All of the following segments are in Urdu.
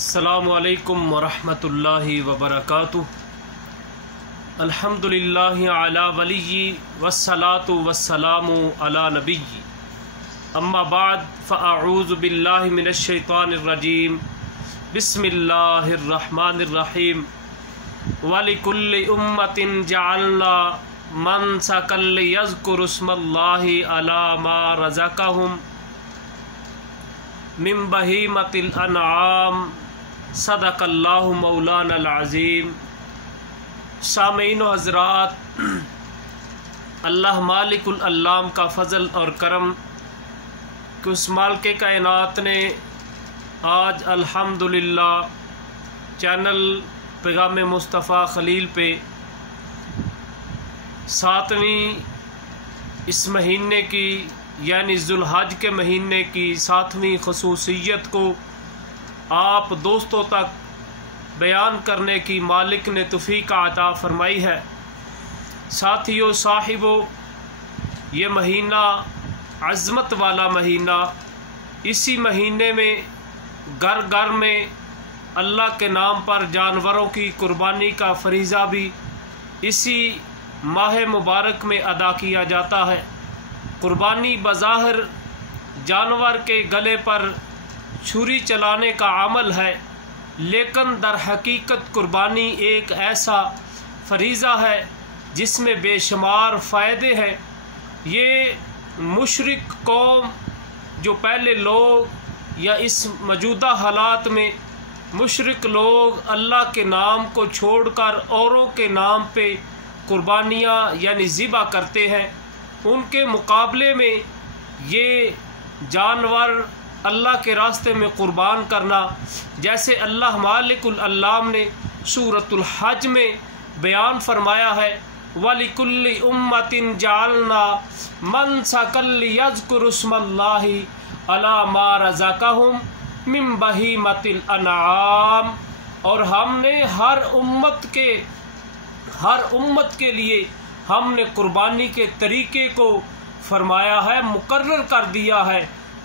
السلام علیکم ورحمۃ اللہ وبرکاتہ۔ الحمدللہ علی ولی والصلاة والسلام علی نبی، اما بعد فاعوذ باللہ من الشیطان الرجیم، بسم اللہ الرحمن الرحیم۔ وَلِكُلِّ أُمَّةٍ جَعَلْنَا مَنْسَكًا لِيَذْكُرُوا اسْمَ اللَّهِ عَلَى مَا رَزَقَهُمْ من بہیمۃ الانعام۔ صدق اللہ مولانا العظیم۔ سامعین و حضرات، اللہ مالک العلام کا فضل اور کرم کہ اس مالک کائنات نے آج الحمدللہ چینل پیغام مصطفیٰ خلیل پہ 7ویں اس مہینے کی یعنی ذوالحج کے مہینے کی 7ویں خصوصیت کو آپ دوستوں تک بیان کرنے کی مالک نے توفیق عطا فرمائی ہے۔ ساتھیو صاحبو، یہ مہینہ عظمت والا مہینہ، اسی مہینے میں گھر گھر میں اللہ کے نام پر جانوروں کی قربانی کا فریضہ بھی اسی ماہ مبارک میں ادا کیا جاتا ہے۔ قربانی بظاہر جانور کے گلے پر چھری چلانے کا عمل ہے، لیکن در حقیقت قربانی ایک ایسا فریضہ ہے جس میں بے شمار فائدے ہیں۔ یہ مشرک قوم جو پہلے لوگ یا اس موجودہ حالات میں مشرک لوگ اللہ کے نام کو چھوڑ کر اوروں کے نام پہ قربانیاں یعنی ذبح کرتے ہیں، ان کے مقابلے میں یہ جانور اللہ کے راستے میں قربان کرنا، جیسے اللہ مالک العلام نے سورۃ الحج میں بیان فرمایا ہے، وَلِكُلِّ أُمَّةٍ جَعَلْنَا مَنْسَكًا لِيَذْكُرُوا اسْمَ اللَّهِ عَلَى مَا رَزَقَهُمْ مِن بَهِیمَةِ الْأَنْعَامِ، اور ہم نے ہر امت کے لیے ہم نے قربانی کے طریقے کو فرمایا ہے، مقرر کر دیا ہے،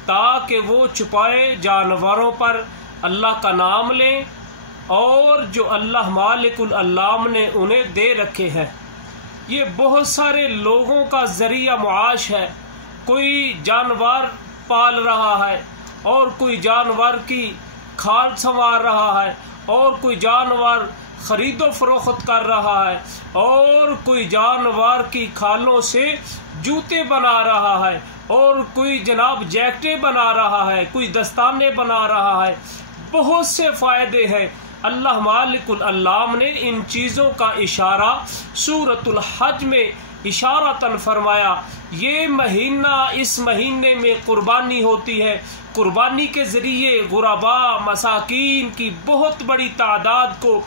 تاکہ وہ چھپائے جانوروں پر اللہ کا نام لیں اور جو اللہ مالک العلام نے انہیں دے رکھے ہیں۔ یہ بہت سارے لوگوں کا ذریعہ معاش ہے، کوئی جانور پال رہا ہے اور کوئی جانور کی کھال سنوار رہا ہے اور کوئی جانور خرید و فروخت کر رہا ہے اور کوئی جانور کی کھالوں سے جوتے بنا رہا ہے اور کوئی جناب جیکٹیں بنا رہا ہے، کوئی دستانے بنا رہا ہے۔ بہت سے فائدے ہیں۔ اللہ مالک العلام نے ان چیزوں کا اشارہ سورۃ الحج میں اشارتاً فرمایا۔ یہ مہینہ، اس مہینے میں قربانی ہوتی ہے، قربانی کے ذریعے غرباء مساکین کی بہت بڑی تعداد کو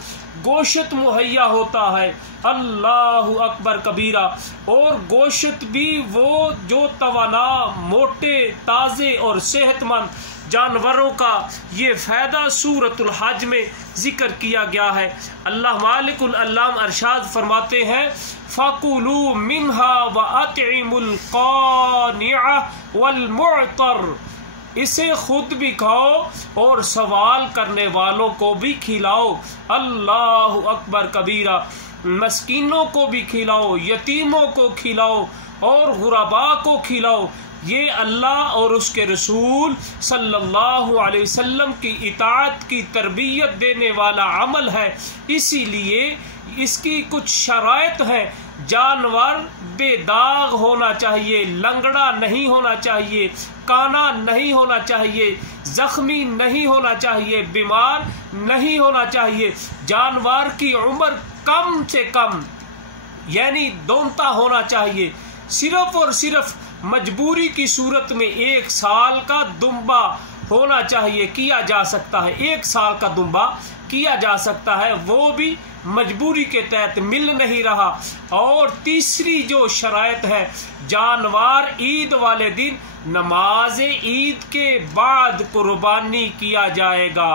گوشت مہیا ہوتا ہے۔ اللہ اکبر کبیرہ۔ اور گوشت بھی وہ جو توانا، موٹے، تازے اور صحت مند جانوروں کا یہ فائدہ سورۃ الحج میں ذکر کیا گیا ہے۔ اللہ مالک العلام ارشاد فرماتے ہیں، فَكُلُوا مِنْهَا وَأَطْعِمُوا الْقَانِعَ وَالْمُعْتَرَّ، اسے خود بھی کھاؤ اور سوال کرنے والوں کو بھی کھلاؤ۔ اللہ اکبر کبیرہ۔ مسکینوں کو بھی کھلاؤ، یتیموں کو کھلاؤ اور غرباء کو کھلاؤ۔ یہ اللہ اور اس کے رسول صلی اللہ علیہ وسلم کی اطاعت کی تربیت دینے والا عمل ہے۔ اسی لیے اس کی کچھ شرائط ہیں۔ جانور بے داغ ہونا چاہیے، لنگڑا نہیں ہونا چاہیے، کانا نہیں ہونا چاہیے، زخمی نہیں ہونا چاہیے، بیمار نہیں ہونا چاہیے۔ جانور کی عمر کم سے کم یعنی دونتا ہونا چاہیے۔ صرف اور صرف مجبوری کی صورت میں 1 سال کا دمبا ہونا چاہیے، کیا جا سکتا ہے، 1 سال کا دمبا کیا جا سکتا ہے، وہ بھی مجبوری کے تحت مل نہیں رہا۔ اور تیسری جو شرائط ہے، جانور عید والے دن نماز عید کے بعد قربانی کیا جائے گا۔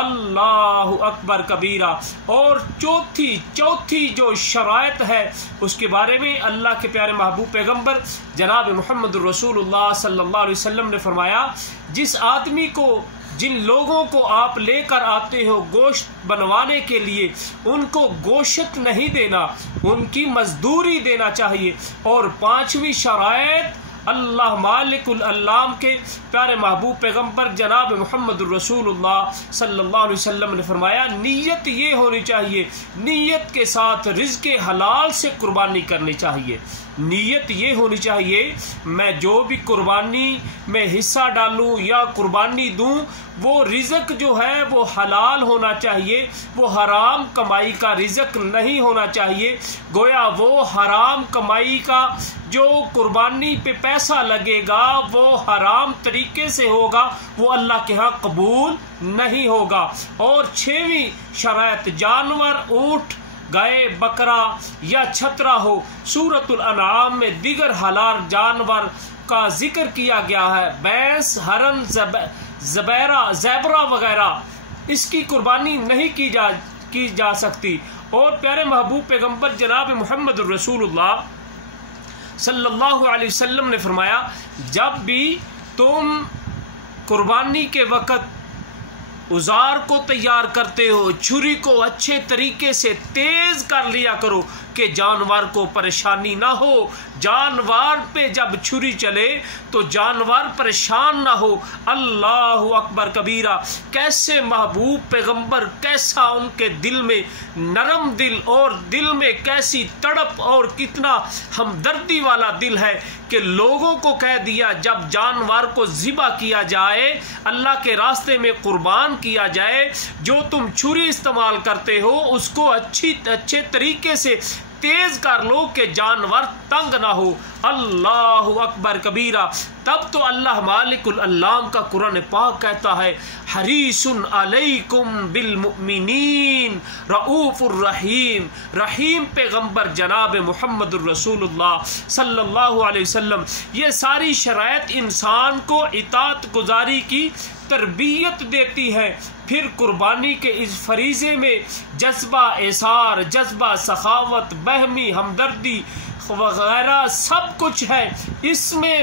اللہ اکبر کبیرہ۔ اور چوتھی جو شرائط ہے اس کے بارے میں اللہ کے پیارے محبوب پیغمبر جناب محمد رسول اللہ صلی اللہ علیہ وسلم نے فرمایا، جس آدمی کو جن لوگوں کو آپ لے کر آتے ہو گوشت بنوانے کے لیے ان کو گوشت نہیں دینا، ان کی مزدوری دینا چاہیے۔ اور پانچویں شرائط اللہ مالک الالام کے پیارے محبوب پیغمبر جناب محمد الرسول اللہ صلی اللہ علیہ وسلم نے فرمایا نیت یہ ہونی چاہیے، نیت کے ساتھ رزق حلال سے قربانی کرنی چاہیے۔ نیت یہ ہونی چاہیے میں جو بھی قربانی میں حصہ ڈالوں یا قربانی دوں وہ رزق جو ہے وہ حلال ہونا چاہیے، وہ حرام کمائی کا رزق نہیں ہونا چاہیے۔ گویا وہ حرام کمائی کا جو قربانی پہ پیسہ لگے گا وہ حرام طریقے سے ہوگا، وہ اللہ کے ہاں قبول نہیں ہوگا۔ اور چھویں شرائط جانور اونٹ گائے بکرا یا چھترا ہو۔ سورۃ الانعام میں دیگر حلال جانور کا ذکر کیا گیا ہے، بھینس، ہرن، زیبرا وغیرہ، اس کی قربانی نہیں کی جا سکتی۔ اور پیارے محبوب پیغمبر جناب محمد الرسول اللہ صلی اللہ علیہ وسلم نے فرمایا جب بھی تم قربانی کے وقت اوزار کو تیار کرتے ہو چھری کو اچھے طریقے سے تیز کر لیا کرو کہ جانور کو پریشانی نہ ہو۔ جانور پہ جب چھری چلے تو جانور پریشان نہ ہو۔ اللہ اکبر کبیرہ، کیسے محبوب پیغمبر، کیسا ان کے دل میں نرم دل اور دل میں کیسی تڑپ اور کتنا ہمدردی والا دل ہے کہ لوگوں کو کہہ دیا جب جانور کو ذبح کیا جائے، اللہ کے راستے میں قربان کیا جائے، جو تم چھری استعمال کرتے ہو اس کو اچھے طریقے سے تیز کر لو کہ جانور تنگ نہ ہو۔ اللہ اکبر کبیرہ۔ تب تو اللہ مالک الالام کا قرآن پاک کہتا ہے حریص علیکم بالمؤمنین رؤوف الرحیم۔ رحیم پیغمبر جناب محمد الرسول اللہ صلی اللہ علیہ وسلم۔ یہ ساری شرائط انسان کو اطاعت گزاری کی تربیت دیتی ہے۔ پھر قربانی کے اس فریضے میں جذبہ اثار، جذبہ سخاوت، بہمی ہمدردی وغیرہ سب کچھ ہے۔ اس میں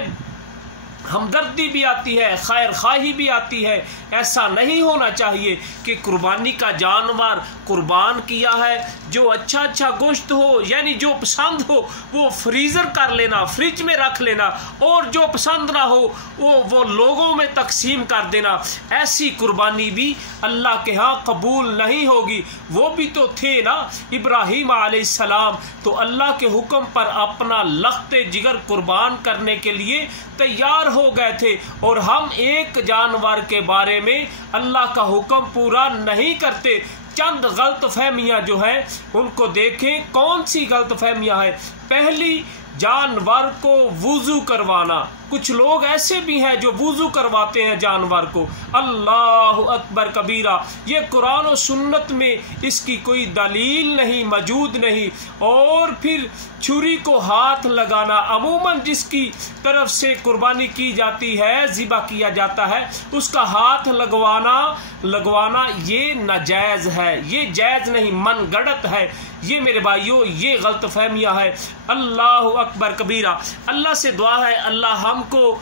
ہمدردی بھی آتی ہے، خیر خواہی بھی آتی ہے۔ ایسا نہیں ہونا چاہیے کہ قربانی کا جانور قربان کیا ہے جو اچھا گوشت ہو، یعنی جو پسند ہو وہ فریزر کر لینا، فریج میں رکھ لینا، اور جو پسند نہ ہو وہ لوگوں میں تقسیم کر دینا۔ ایسی قربانی بھی اللہ کے ہاں قبول نہیں ہوگی۔ وہ بھی تو تھے نا ابراہیم علیہ السلام، تو اللہ کے حکم پر اپنا لخت جگر قربان کرنے کے لیے تیار ہو گئے تھے، اور ہم ایک جانور کے بارے میں اللہ کا حکم پورا نہیں کرتے۔ چند غلط فہمیاں جو ہیں ان کو دیکھیں کون سی غلط فہمیاں ہیں۔ پہلی، جانور کو وضو کروانا۔ کچھ لوگ ایسے بھی ہیں جو وضو کرواتے ہیں جانور کو۔ اللہ اکبر کبیرہ، یہ قرآن و سنت میں اس کی کوئی دلیل نہیں، موجود نہیں۔ اور پھر چھری کو ہاتھ لگانا، عموماً جس کی طرف سے قربانی کی جاتی ہے، ذبح کیا جاتا ہے، اس کا ہاتھ لگوانا یہ ناجائز ہے، یہ جائز نہیں، من گڑت ہے۔ یہ میرے بھائیوں یہ غلط فہمیاں ہے۔ اللہ اکبر کبیرہ۔ اللہ سے دعا ہے اللہ ہم کو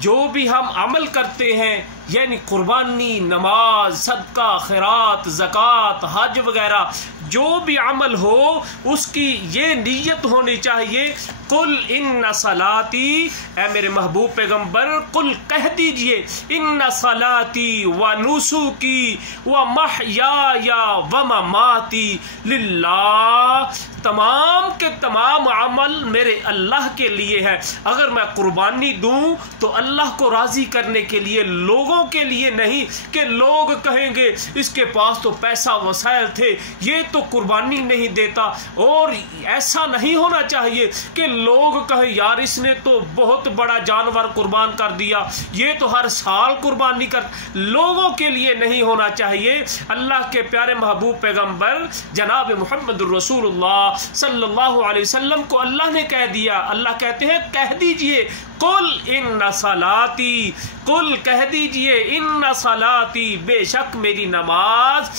جو بھی ہم عمل کرتے ہیں، یعنی قربانی، نماز، صدقہ، خیرات، زکوٰۃ، حج وغیرہ، جو بھی عمل ہو اس کی یہ نیت ہونی چاہیے قل ان صلاتی، اے میرے محبوب پیغمبر قل کہہ دیجئے ان صلاتی و نسکی و محیای و مماتی للہ، تمام کے تمام عمل میرے اللہ کے لیے ہے۔ اگر میں قربانی دوں تو اللہ کو راضی کرنے کے لیے، لوگوں کے لیے نہیں کہ لوگ کہیں گے اس کے پاس تو پیسہ وسائل تھے یہ تو قربانی نہیں دیتا۔ اور ایسا نہیں ہونا چاہیے کہ لوگ کہیں یار اس نے تو بہت بڑا جانور قربان کر دیا، یہ تو ہر سال قربانی کر، لوگوں کے لیے نہیں ہونا چاہیے۔ اللہ کے پیارے محبوب پیغمبر جناب محمد الرسول اللہ صلی اللہ علیہ وسلم کو اللہ نے کہہ دیا، اللہ کہتے ہیں کہہ دیجئے قل ان صلاتی، قل کہہ دیجئے ان صلاتی، بے شک میری نماز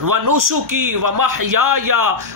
وَنُسُكِي وَمَحْيَايَ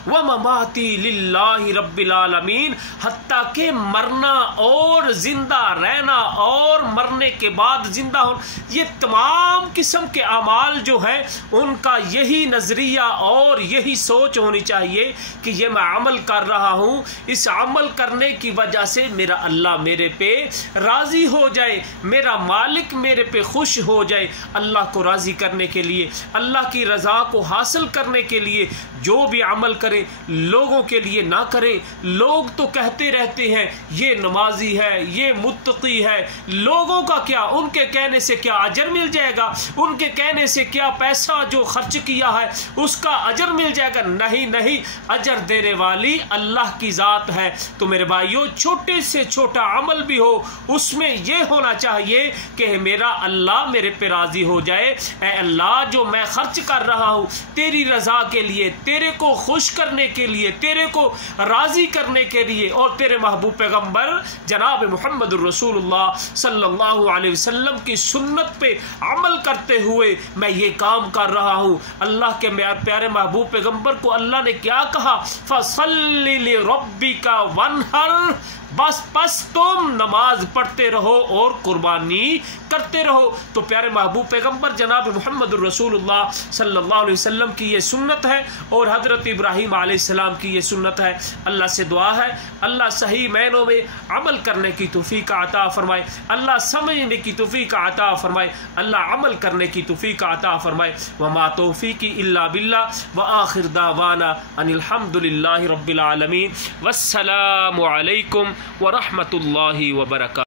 وَمَمَاتِي لِلَّهِ رَبِّ الْعَالَمِينَ، حتیٰ کہ مرنا اور زندہ رہنا اور مرنے کے بعد زندہ ہونا، یہ تمام قسم کے اعمال جو ہیں ان کا یہی نظریہ اور یہی سوچ ہونی چاہیے کہ یہ میں عمل کر رہا ہوں، اس عمل کرنے کی وجہ سے میرا اللہ میرے پہ راضی ہو جائے، میرا مالک میرے پہ خوش ہو جائے۔ اللہ کو راضی کرنے کے لیے، اللہ کی رضا کو حاصل کرنے کے لیے جو بھی عمل کرے لوگوں کے لیے نہ کرے۔ لوگ تو کہتے رہتے ہیں یہ نمازی ہے، یہ متقی ہے، لوگوں کا کیا، ان کے کہنے سے کیا اجر مل جائے گا، ان کے کہنے سے کیا پیسہ جو خرچ کیا ہے اس کا اجر مل جائے گا؟ نہیں نہیں، اجر دینے والی اللہ کی ذات ہے۔ تو میرے بھائیو، چھوٹے سے چھوٹا عمل بھی ہو اس میں یہ ہونا چاہیے کہ میرا اللہ میرے پہ راضی ہو جائے۔ اے اللہ، جو میں خرچ کر رہا ہوں تیری رضا کے لیے، تیرے کو خوش کرنے کے لیے، تیرے کو راضی کرنے کے لیے، اور تیرے محبوب پیغمبر جناب محمد الرسول اللہ صلی اللہ علیہ وسلم کی سنت پہ عمل کرتے ہوئے میں یہ کام کر رہا ہوں۔ اللہ کے پیارے محبوب پیغمبر کو اللہ نے کیا کہا؟ فَصَلِّ لِرَبِّكَ وَانْحَرْ، بس تم نماز پڑھتے رہو اور قربانی کرتے رہو۔ تو پیارے محبوب پیغمبر جناب محمد الرسول اللہ صلی اللہ علیہ وسلم کی یہ سنت ہے، اور حضرت ابراہیم علیہ السلام کی یہ سنت ہے۔ اللہ سے دعا ہے اللہ صحیح معنوں میں عمل کرنے کی توفیق عطا فرمائے، اللہ سمجھنے کی توفیق عطا فرمائے، اللہ عمل کرنے کی توفیق عطا فرمائے۔ وما توفیقی الا باللہ، وآخر دعوانا ان الحمد للہ رب العالمین، والسلام علیکم ورحمۃ اللہ وبرکاتہ۔